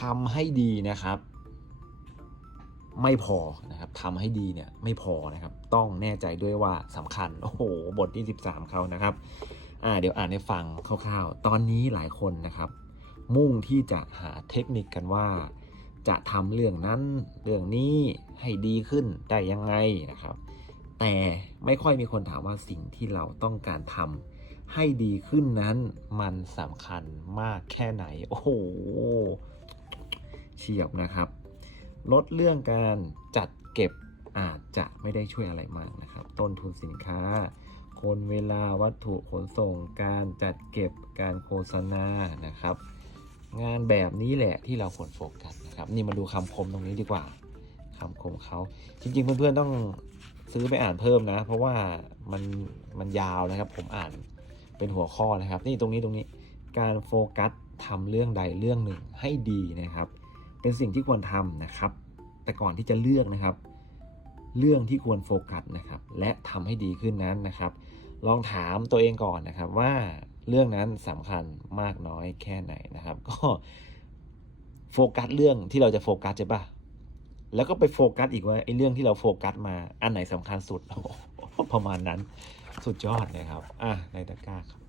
ทำให้ดีนะครับ ไม่พอนะครับทำให้ดีเนี่ยไม่พอนะครับ ต้องแน่ใจด้วยว่าสำคัญ โอ้โห บทที่ 13เขานะครับอ่าเดี๋ยวอ่านให้ฟังคร่าวๆ ตอนนี้หลายคนนะครับ มุ่งที่จะหาเทคนิคกันว่า จะทำเรื่องนั้นเรื่องนี้ให้ดีขึ้นได้ยังไงนะครับ แต่ไม่ค่อยมีคนถามว่าสิ่งที่เราต้องการทำให้ดีขึ้นนั้นมันสำคัญมากแค่ไหน โอ้โห เฉียบนะครับ ลดเรื่องการจัดเก็บอาจจะไม่ได้ช่วยอะไรมากนะครับ ต้นทุนสินค้า คนเวลาวัตถุขนส่งการจัดเก็บการโฆษณานะครับ งานแบบนี้แหละที่เราควรโฟกัสนะครับ นี่มาดูคำคมตรงนี้ดีกว่าคำคมเขาจริงๆเพื่อนๆต้องซื้อไปอ่านเพิ่มนะ เพราะว่ามันมันยาวนะครับ ผมอ่านเป็นหัวข้อนะครับ นี่ตรงนี้ตรงนี้การโฟกัสทำเรื่องใดเรื่องหนึ่งให้ดีนะครับ เป็นสิ่งที่ควรทำนะครับ แต่ก่อนที่จะเลือกนะครับ เรื่องที่ควรโฟกัสนะครับ และทำให้ดีขึ้นนั้นนะครับ ลองถามตัวเองก่อนนะครับว่าเรื่องนั้นสำคัญมากน้อยแค่ไหนนะครับ ก็โฟกัสเรื่องที่เราจะโฟกัสใช่ปะแล้วก็ไปโฟกัสอีกว่าไอ้เรื่องที่เราโฟกัสมาอันไหนสำคัญสุดประมาณนั้นสุดยอดเลยครับ อะในตะกร้าครับ